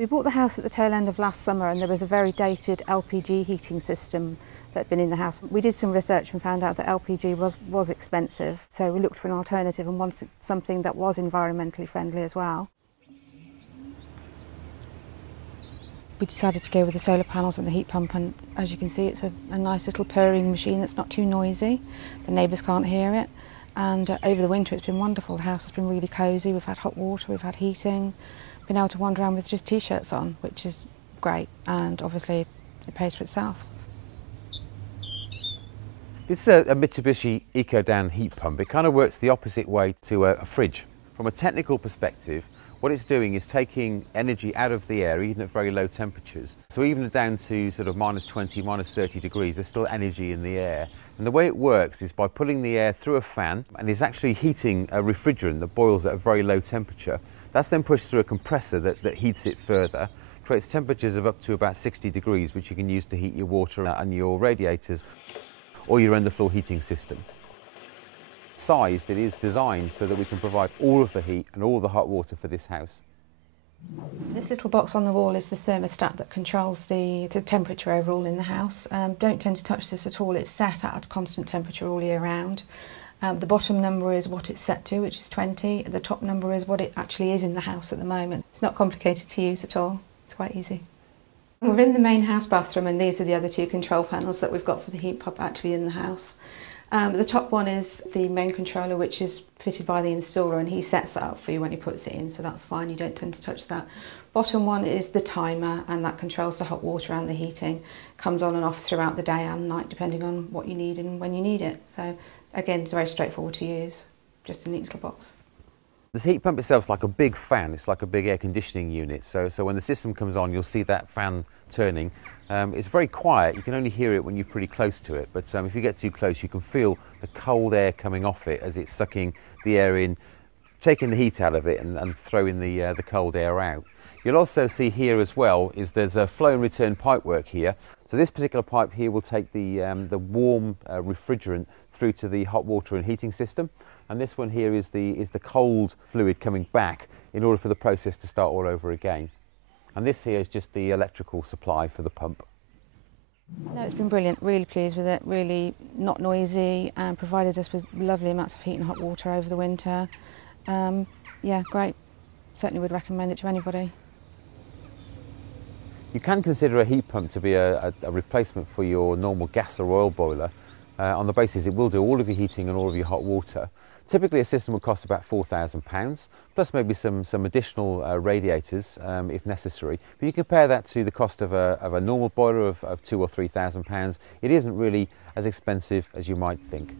We bought the house at the tail end of last summer and there was a very dated LPG heating system that had been in the house. We did some research and found out that LPG was expensive, so we looked for an alternative and wanted something that was environmentally friendly as well. We decided to go with the solar panels and the heat pump, and as you can see it's a nice little purring machine that's not too noisy. The neighbours can't hear it, and over the winter it's been wonderful. The house has been really cosy, we've had hot water, we've had heating, been able to wander around with just t-shirts on, which is great, and obviously it pays for itself. This is a Mitsubishi Eco2Solar heat pump. It kind of works the opposite way to a fridge. From a technical perspective, what it's doing is taking energy out of the air, even at very low temperatures. So even down to sort of -20, -30 degrees, there's still energy in the air. And the way it works is by pulling the air through a fan, and it's actually heating a refrigerant that boils at a very low temperature. That's then pushed through a compressor that heats it further, creates temperatures of up to about 60 degrees, which you can use to heat your water and your radiators or your underfloor heating system. Sized, it is designed so that we can provide all of the heat and all the hot water for this house. This little box on the wall is the thermostat that controls the temperature overall in the house. Don't tend to touch this at all, it's set at constant temperature all year round. The bottom number is what it's set to, which is 20. The top number is what it actually is in the house at the moment. It's not complicated to use at all, it's quite easy. We're in the main house bathroom, and these are the other two control panels that we've got for the heat pump actually in the house. The top one is the main controller, which is fitted by the installer, and he sets that up for you when he puts it in, so that's fine, you don't tend to touch that. Bottom one is the timer, and that controls the hot water and the heating. Comes on and off throughout the day and night depending on what you need and when you need it. So again, it's very straightforward to use, just a neat little box. This heat pump itself is like a big fan, it's like a big air conditioning unit. So when the system comes on, you'll see that fan turning. It's very quiet, you can only hear it when you're pretty close to it, but if you get too close you can feel the cold air coming off it as it's sucking the air in, taking the heat out of it and throwing the cold air out. You'll also see here as well is there's a flow and return pipe work here. So this particular pipe here will take the warm refrigerant through to the hot water and heating system, and this one here is the cold fluid coming back in order for the process to start all over again. And this here is just the electrical supply for the pump. No, it's been brilliant, really pleased with it, really not noisy, and provided us with lovely amounts of heat and hot water over the winter. Yeah, great. Certainly would recommend it to anybody. You can consider a heat pump to be a replacement for your normal gas or oil boiler on the basis it will do all of your heating and all of your hot water. Typically a system will cost about £4,000, plus maybe some additional radiators if necessary. But you compare that to the cost of a normal boiler of £2,000 or £3,000, it isn't really as expensive as you might think.